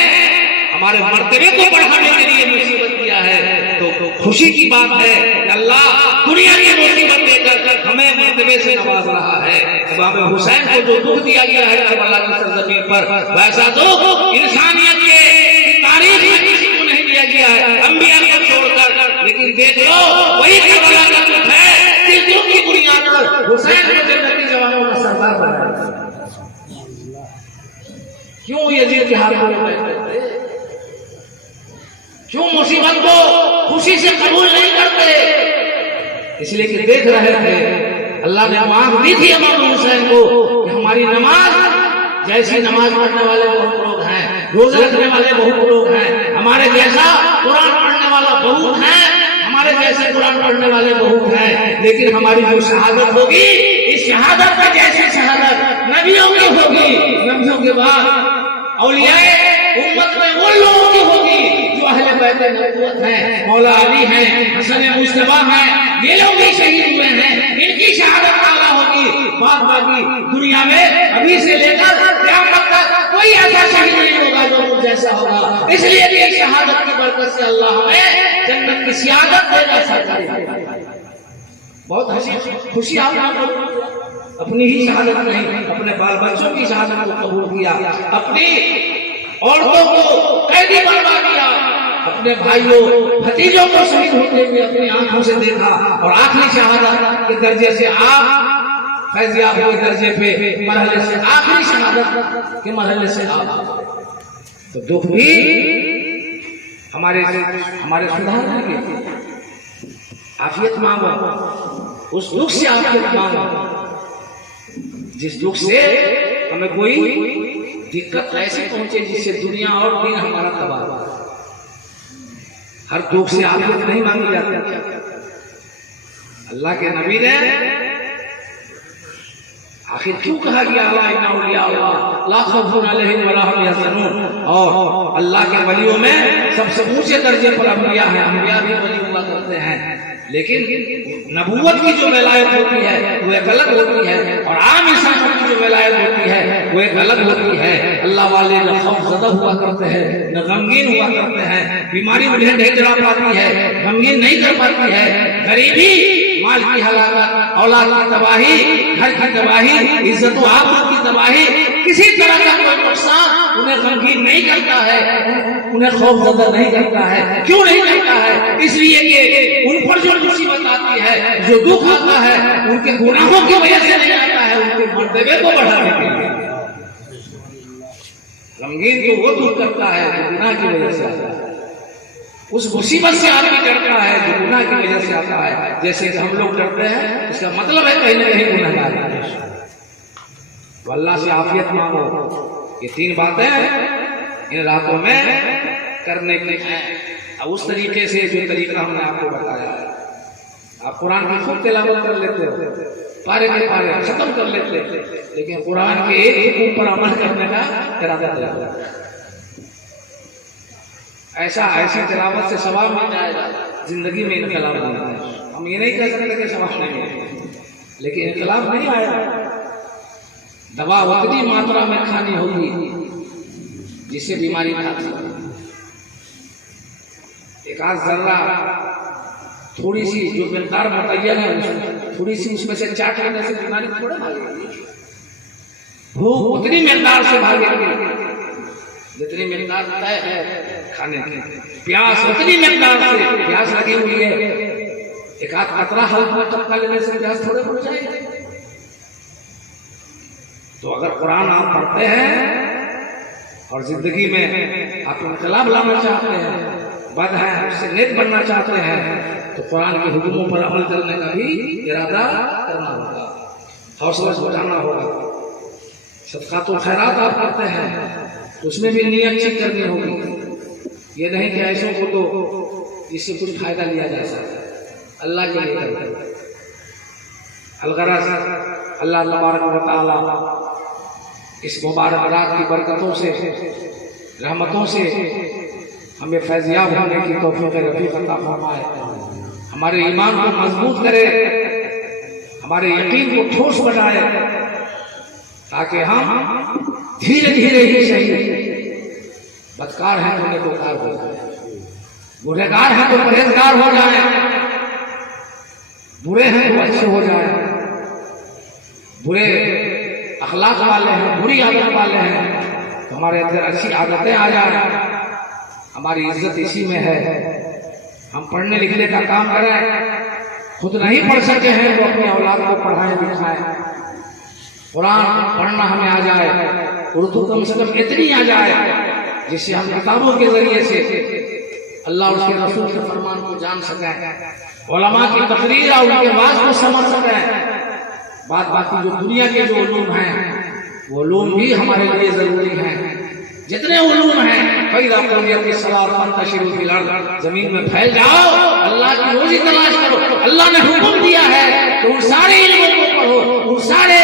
हमारे मर्तबे को बढ़ाने के लिए मुसीबत दिया है तो खुशी की बात है कि अल्लाह दुनिया की मुसीबत देकर हमें मर्तबे से नवाज रहा है। इमाम हुसैन को जो दुख दिया गया है करबला की सरजमीन पर, वैसा दुख इंसानियत के तारीख में किसी को नहीं दिया गया है, अंबिया को छोड़कर। लेकिन देख लो वही करबला का दुख है, इस दुख की बुनियाद पर हुसैन को जन्नती जवानों का सरदार बनाया। क्यों यजीद के हाथ में, क्यों मुसीबत को खुशी से कबूल नहीं करते? इसलिए कि देख रहे थे अल्लाह ने मांग दी थी इमाम हुसैन को कि हमारी नमाज जैसी नमाज पढ़ने वाले बहुत लोग हैं, रोजा रखने वाले बहुत लोग हैं, हमारे जैसा कुरान पढ़ने वाला बहुत है, हमारे जैसे कुरान पढ़ने वाले बहुत हैं, लेकिन हमारी जो शहादत होगी इस शहादत में जैसी शहादत नबियों की होगी, नबियों के बाद औलियाए उम्मत में वो लोगों की होगी जो अहले बैत नबूवत हैं, मौला अली हैं, हसन मुस्तफा हैं, ये लोग भी शहीद हुए हैं, इनकी शहादत आला होगी। बात बाकी दुनिया में अभी से लेकर क़यामत तक कोई ऐसा शहीद नहीं होगा जो मुझ जैसा होगा। इसलिए भी शहादत की बरकत से अल्लाह हमें जन्नत की सियादत देगा। सरकारी बहुत हंसी खुशी आपने अपनी ही शहादत नहीं, अपने बाल बच्चों की शहादत को कबूल किया, अपनी औरतों को कैदी बनवा दिया, अपने भाइयों भतीजों को शहीद होते हुए अपनी आंखों से देखा, और आखिरी शहादत के दर्जे से आप फैज़याब हुए दर्जे पे मरहले से, आखिरी शहादत के मरहले से आप, तो दुख भी हमारे सुधारने के आफियत मांगो, उस दुख से आफियत मांगो जिस दुख से हमें कोई दिक्कत ऐसी पहुंचे जिससे दुनिया और दिन हमारा तबाह। हर दुख से आफियत नहीं मांगी जाती। अल्लाह के नबी ने आखिर क्यों कहा गया और अल्लाह के वलियों में सबसे ऊंचे दर्जे पर अंबिया है, अंबिया भी वली हुआ करते हैं, लेकिन नबूवत की जो विलायत होती है वो एक अलग होती है, और आम इंसानों की जो विलायत होती है वो एक अलग होती है। अल्लाह वाले न खौफज़दा हुआ करते हैं, न गमगीन हुआ करते हैं, बीमारी उन्हें नहीं जला पाती है, गमगीन नहीं कर पाती है, गरीबी, माल की हलाकत, औलाद की तबाही, घर की तबाही, इज्जत व आबरू की तबाही, किसी तरह का कोई नुकसान उन्हें गमगीन नहीं करता है, उन्हें खौफज़दा नहीं करता है। क्यों नहीं करता है? इसलिए कि उन पर जो मुसीबत आती है, जो दुख आता है, उनके गुनाहों की वजह से नहीं आता है, उनके मर्तबे को बढ़ाने के लिए। गमगीन तो वो दूर करता है जो गुनाह की वजह से आता है, उस मुसीबत से आदमी डरता है जो गुनाह की वजह से आता है। जैसे कि हम लोग डरते हैं, इसका मतलब है कहीं न कहीं गुनहगार है। तो अल्लाह से आफियत मांगो। ये तीन बातें इन रातों में करने की हैं, अब उस तरीके से जो तरीका हमने आपको बताया है। आप कुरान की खूब तिलावत कर लेते हो, पारे के पारे खत्म कर लेते हैं, लेकिन कुरान के एक हुक्म पर अमल करने का इरादा दिया। ऐसी तिलावत से सवाब मिल जाएगा, जिंदगी में इनकलाब नहीं आया। हम ये नहीं कह सकते कि सवाब नहीं है, लेकिन इनकलाब नहीं आया। दवा उतनी मात्रा में खानी होगी जिससे बीमारी ना हो। एक आध जर्रा थोड़ी सी जो मिकदार मुतय्यन है, थोड़ी सी उसमें से चाट लेने से बीमारी थोड़ा भागेगी। भूख उतनी मिकदार से भागेगी जितनी मिकदार तय है खाने की। प्यास उतनी मिकदार से, प्यास लगी हुई है, एक आध कतरा हल्का टपका लेने से प्यास थोड़े बढ़ जाएगी। तो अगर कुरान आप पढ़ते हैं और जिंदगी में आप इनकलाब लाना चाहते हैं बद हैं, उससे नेक बनना चाहते हैं, तो कुरान के हुक्मों पर अमल करने का भी इरादा करना होगा, हौसला जुटाना होगा। सदका तो खैरात आप करते हैं तो उसमें भी नियत ठीक करनी होगी। ये नहीं कि ऐसों को तो इससे कुछ फायदा लिया जा सकता, अल्लाह के लिए करते। अलगरज अल्लाह तबारक व तआला इस मुबारक रात की बरकतों से, रहमतों से हमें फैज़याब होने की तौफीक रफ़ीक अता फरमाए, हमारे ईमान को मजबूत करे, हमारे यकीन को ठोस बनाए, ताकि हम धीरे धीरे ही सही, बदकार हैं तो नेकोकार हो जाए, गुनहगार हैं तो परहेजगार हो जाए, बुरे हैं तो अच्छे हो जाए, बुरे अखलाक वाले हैं, बुरी आदत वाले हैं तो हमारे अंदर अच्छी आदतें आ जाए। हमारी इज्जत इसी में है। हम पढ़ने लिखने का काम करें, खुद नहीं पढ़ सके हैं तो अपनी औलाद को पढ़ाएं लिखाएं, कुरान पढ़ना हमें आ जाए, उर्दू कम से कम इतनी आ जाए जिससे हम किताबों के जरिए से अल्लाह और उसके रसूल के फरमान को जान सकें, उलमा की तकरीर और उनके बात को समझ सकें। बाकी जो दुनिया के जो उलूम हैं वो उलूम भी हमारे लिए जरूरी हैं। जितने उलूम हैं, जमीन में फैल जाओ, अल्लाह की रोजी तलाश करो। अल्लाह ने हुक्म दिया है तो उन सारे इल्मों को पढ़ो, उन सारे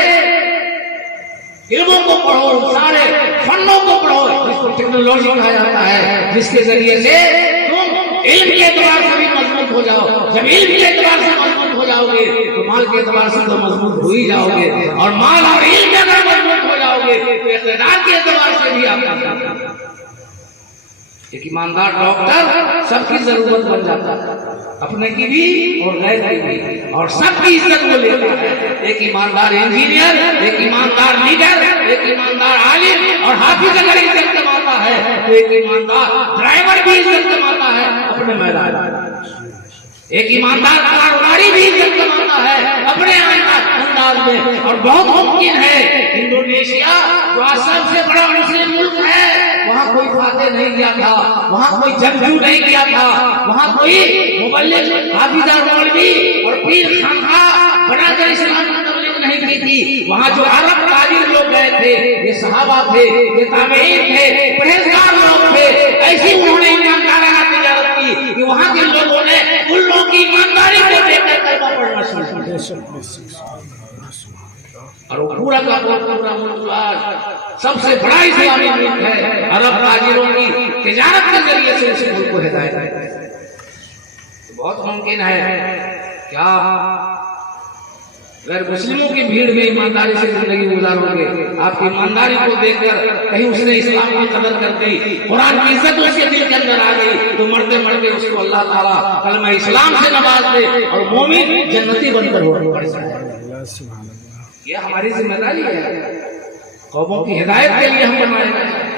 इल्मों को पढ़ो, उन सारे फन्नों को पढ़ो जिसको टेक्नोलॉजी कहा जाता है, जिसके जरिए से तुम इल्म के एतबार से भी मजबूत हो जाओ। जब इल्म के एतबार से मजबूत हो जाओगे तो माल के एतबार से तो मजबूत हो ही जाओगे, और माल और इल्म में अगर मजबूत हो जाओगे तो इक़्तिदार के एतबार से भी आप एक ईमानदार डॉक्टर सबकी जरूरत बन जाता है, अपने की भी और गैर की भी, और सबकी इज्जत को लेता है। एक ईमानदार इंजीनियर, एक ईमानदार लीडर, एक ईमानदार आलिम और हाफिज अगर इज्जत कमाता है तो एक ईमानदार ड्राइवर भी इज्जत कमाता है अपने मैदान में। एक ईमानदार कारोबारी भी इज्जत कमाता है अपने अंदाज में। और बहुत मुमकिन है इंडोनेशिया जो आज सबसे बड़ा मुस्लिम मुल्क है, वहाँ कोई फातेह नहीं किया था, वहाँ कोई जंगजू नहीं किया था, वहाँ कोई मुबल्लिग हाफिज़ मौलवी और पीर खानका बनाकर इस्लाम की तबलीग नहीं की थी। वहाँ जो अरब ताजिर लोग गए थे, ये सहाबा थे, ये ताबईन थे, परहेजगार लोग थे, ऐसी उन्होंने ईमानदाराना तिजारत की कि वहाँ के लोगों ने उन लोगों की ईमानदारी को देखकर कलमा पढ़ना शुरू किया। और वो पूरा का पूरा मुल्क आज सबसे बड़ा इस्लामी मुल्क है। अरब ताजिरों की तिजारत के जरिए से उस मुल्क को हिदायत है। बहुत मुमकिन है क्या अगर मुस्लिमों की भीड़ में ईमानदारी से जिंदगी गुजारोगे, आपकी ईमानदारी को देखकर कहीं उसने इस्लाम की कदर कर दी, कुरान की इज्जत उसके दिल के अंदर आ गई, तो मरते मरते उसको अल्लाह ताला कलमा इस्लाम से नवाज दे और मोमिन जन्नती बनकर हो। ये हमारी जिम्मेदारी है। कौमों की हिदायत के लिए हम बनाए गए।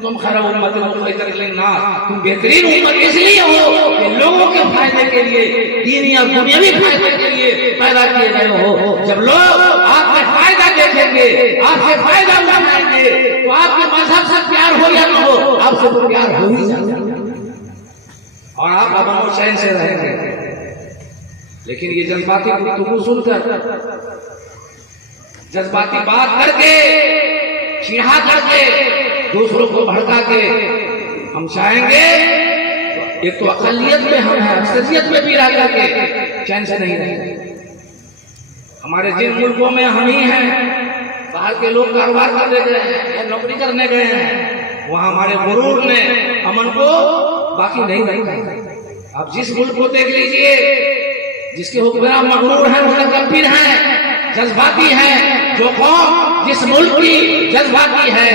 तुम खैर उम्मत तुम बेहतरीन उम्मत इसलिए हो कि लोगों के फायदे के लिए, दीनी और दुनियावी फायदे के लिए पैदा किए गए हो। जब लोग आपसे फायदा देखेंगे, आपसे फायदा उठाएंगे, तो आपके मजहब से प्यार हो या न हो, आपसे तो प्यार हो ही जाएगा और आप अमन चैन से रहेंगे। लेकिन ये जज्बाती गुफ्तगू सुनकर, जज्बाती बात करके, चिढ़ा करके, दूसरों को भड़का के हम चाहेंगे तो एक तो अक़लियत में हम हैं, अक्सरियत में भी रह करके चैन से नहीं रहेंगे। हमारे जिन मुल्कों में हम ही हैं, बाहर के लोग कारोबार करने गए हैं या नौकरी करने गए हैं, वहाँ हमारे गुरूर ने अमन को बाकी नहीं रखा। आप जिस मुल्क को देख लीजिए, जिसके हुक्मरान मगरूर हैं, मुतकब्बिर हैं, जज्बाती हैं, जो कौम जिस मुल्क की जज्बाती है,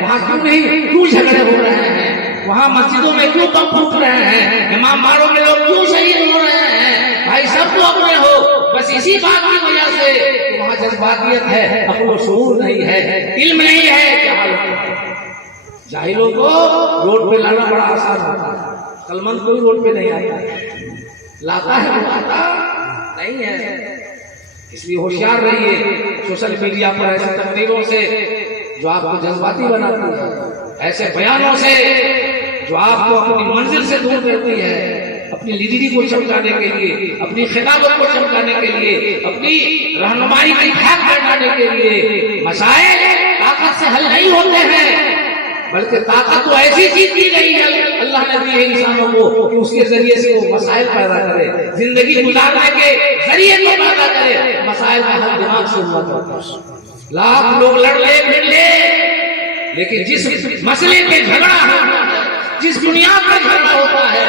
वहाँ क्यों झगड़े हो रहे हैं, वहाँ मस्जिदों में क्यों बम फूट रहे हैं, इमामबारों में लोग क्यों शहीद हो रहे हैं। भाई सब तो अपने हो, बस इसी बात की वजह से वहाँ जज्बातियत है, अक्ल शऊर नहीं है, इल्म नहीं है। जाहिलों को रोड पे लाना बड़ा आसान होता है, कलमंद कोई रोड पे नहीं आता, लाता है वो आता नहीं है। इसलिए होशियार रहिए सोशल मीडिया पर ऐसी तकरीरों से जो आपको जज्बाती बनाती है, ऐसे बयानों से जो आपको अपनी मंजिल से दूर करती है, अपनी लिदड़ी को चमकाने के लिए, अपनी खिलाफत को चमकाने के लिए, अपनी रहनुमाई की खाक बैठाने के लिए। मसाइल ताकत से हल नहीं होते हैं, बल्कि ताकत तो ऐसी चीज दी गई है, अल्लाह ने दी है इंसानों को कि उसके जरिए से वो मसाइल पैदा करे, जिंदगी गुजारने के जरिए को पैदा करे। मसाइल का हल दिमाग से हुआ करता है। लाख लोग लड़ ले फिर ले, लेकिन जिस मसले पे झगड़ा होता है, जिस बुनियाद पर झगड़ा होता है,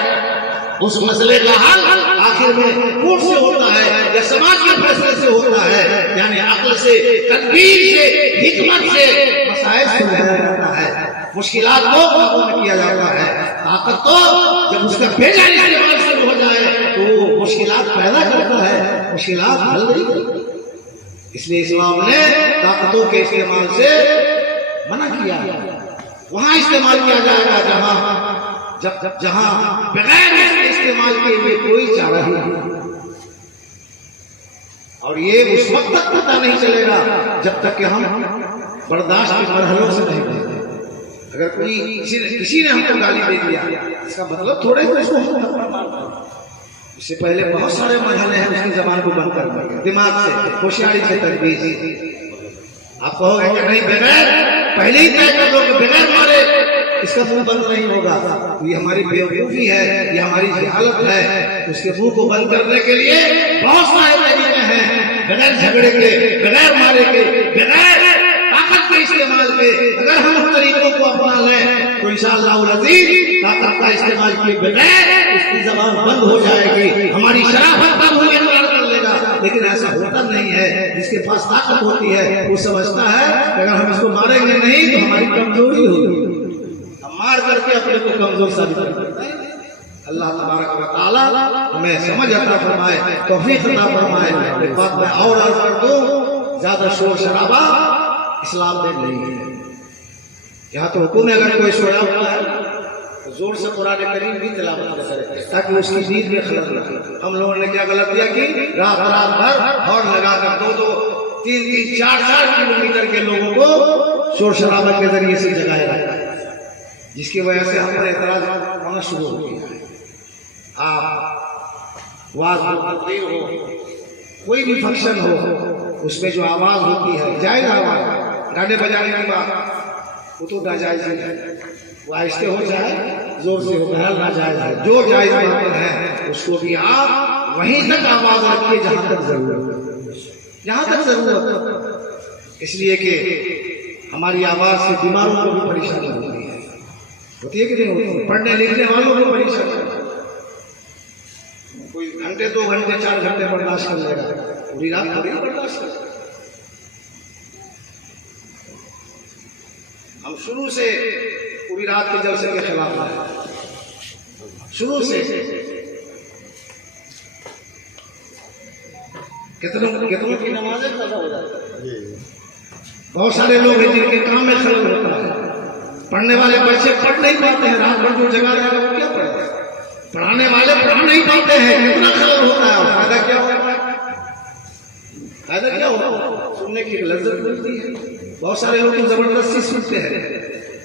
उस मसले का हल आखिर में कोर्ट से होता है या समाज के फैसले से होता है, यानी अक्ल से, तदबीर से, हिकमत से मसाइल सुलझाया जाता है, मुश्किलात को काबू में किया जाता है। ताकत तो जब उसका भेजा इस्तेमाल से हो जाए तो वो मुश्किलात पैदा करता है, मुश्किलात हल नहीं करता। इसलिए इस्लाम ने ताकतों के इस्तेमाल से मना किया। वहां इस्तेमाल किया जाएगा जहां बगैर इसके इस्तेमाल किए हुए कोई चारा ही नहीं। और ये उस वक्त तक पता नहीं चलेगा जब तक कि हम बर्दाश्त के मरहलों से नहीं बढ़ेंगे। अगर कोई किसी ने हमको गाली दे दिया, इसका मतलब थोड़े तो इसको इससे पहले बहुत सारे मरहले हैं उसकी जबान को बंद करने के, दिमाग से, होशियारी से, तदबीर से। आप कहोगे कि नहीं, बगैर पहले ही तय कर दो कि बगैर मारे इसका मुंह बंद नहीं होगा, ये हमारी बेवकूफी है, ये हमारी जहालत है। उसके मुंह को बंद करने के लिए बहुत सारे तरीके हैं, बगैर झगड़े के, बगैर मारे के, बगैर ताकत के इस्तेमाल के। अगर हम उन तरीकों को अपना लें तो इंशाअल्लाह अज़ीज़ ताकत का इस्तेमाल किए बगैर उसकी जबान बंद हो जाएगी, हमारी शराफत का मुंह इकरार कर लेगा। लेकिन ऐसा होता नहीं है। जिसके पास ताकत होती है वो समझता है कि अगर हम इसको मारेंगे नहीं तो हमारी कमजोरी होगी, हम मार करके अपने को कमजोर साबित करते हैं। अल्लाह तबारक व तआला हमें समझ अता फरमाए, तौफीक अता फरमाए। एक बात मैं और अर्ज कर दूं, ज्यादा शोर शराबा इस्लाम में नहीं है। यहाँ तो हुक्म है अगर कोई सोया हुआ है तो जोर से कुरान करीम भी तिलावत करे ताकि उसकी नींद में खलल न हो। हम लोगों ने क्या गलतियां की, रात भर हॉर्न लगाकर 2-2, 3-3, 4-4 किलोमीटर के लोगों को शोर शराबा के जरिए से जगाया जाता है, जिसकी वजह से हम पर एतराज होना शुरू हो गया। आप वाज हो, कोई भी फंक्शन हो, उसमें जो आवाज होती है, जायज आवाज, गाने बजाने की बात वो तो नाजायज है, वो आहिस्ते हो जाए, जोर से हो, बहरहाल नाजायज है। जो जायज बातें हैं उसको भी आप वहीं तक आवाज रखिए जहां तक जरूरत, जहां तक जरूरत। इसलिए कि हमारी आवाज से बीमारों को भी परेशानी होती है कि नहीं होती है? पढ़ने लिखने वालों को परेशानी, कोई घंटे 2 घंटे 4 घंटे बर्दाश्त कर लेगा, पूरी रात थोड़ी बर्दाश्त कर। हम शुरू से पूरी रात के जलसे के खिलाफ हैं, शुरू से। कितनों की नमाजें कज़ा हो जाती है। बहुत सारे लोग हैं जिनके काम में खलल होता है, पढ़ने वाले बच्चे पढ़ नहीं पाते हैं, रात भर जो जगा रहेगा वो क्या पढ़े, पढ़ाने वाले पढ़ नहीं पाते हैं, कितना खलल होता है। फायदा क्या होता है, फायदा क्या होता है, सुनने की लज्जत मिलती है। बहुत सारे लोग तो जबरदस्ती सुनते हैं,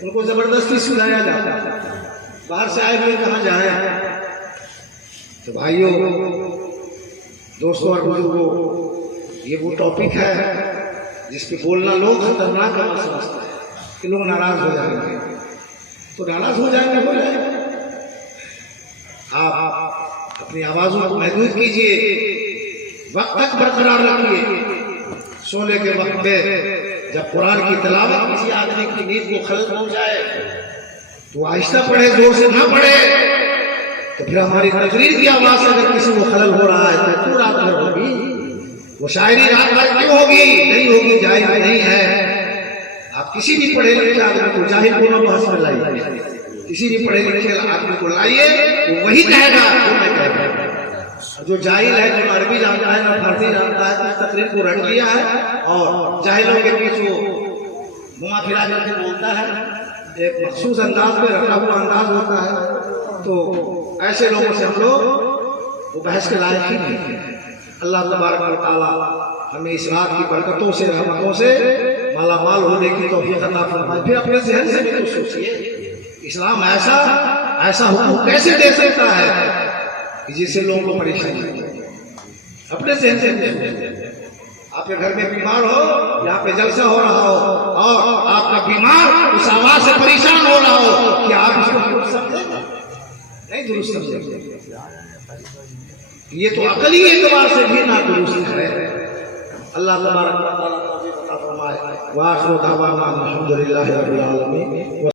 उनको जबरदस्ती सुनाया जाता है। बाहर से आए हुए कहाँ जाए, तो भाइयों, दोस्तों और बुजुर्गों, ये वो टॉपिक है जिस पे बोलना लोग खतरनाक समझते हैं कि लोग नाराज हो जाएंगे, तो नाराज हो जाएंगे, हो जाएंगे। आप अपनी आवाजों को महदूद कीजिए, वक्त तक बरकरार रखिए। सोने के वक्त में जब कुरान की तिलावत किसी आदमी की नींद को खलल पहुंचाए तो आहिस्ता पढ़े, जोर से ना पढ़े। तो फिर हमारी तकरीर की आवाज से अगर किसी को खलल हो रहा है तो क्यों रात भर होगी, वो शायरी रात भर क्यों होगी, नहीं होगी, जाहिर नहीं है। आप किसी भी पढ़े लिखे आदमी को, जाहिर को बहस में लाइए, किसी भी पढ़े लिखे आदमी को लाइए, वो वही कहेगा जो मैं कह रहा हूं। जो जाहिल है, जो अरबी जानता है, ना फारसी जानता है, तो तकरीर को रट लिया है और जाहिलों के बीच वो घुमा फिरा करके बोलता है, एक मखसूस अंदाज में रखा हुआ अंदाज होता है। तो ऐसे लोगों से हम लोग वो बहस के लायक ही नहीं है। अल्लाह तबारक व तआला हमें इस रात की बरकतों से, रहमतों से मालामाल होने की तौफीक अता फरमाए। फिर अपने ज़हन से भी तो सोचिए, इस्लाम ऐसा ऐसा हुक्म कैसे दे सकता है कि जिससे लोगों को परेशानी हो? अपने से आपके घर में बीमार हो, यहाँ पे जलसा हो रहा हो और आपका बीमार उस आवाज से परेशान हो रहा हो, क्या आप इसको दुरुस्त समझेंगे? नहीं दुरुस्त समझेंगे। ये तो अकली एतबार से भी ना दुरुस्त है। अल्लाह तबारक व तआला तौफीक अता फरमाए। व आखिरु दावाना अल्हम्दुलिल्लाहि रब्बिल आलमीन।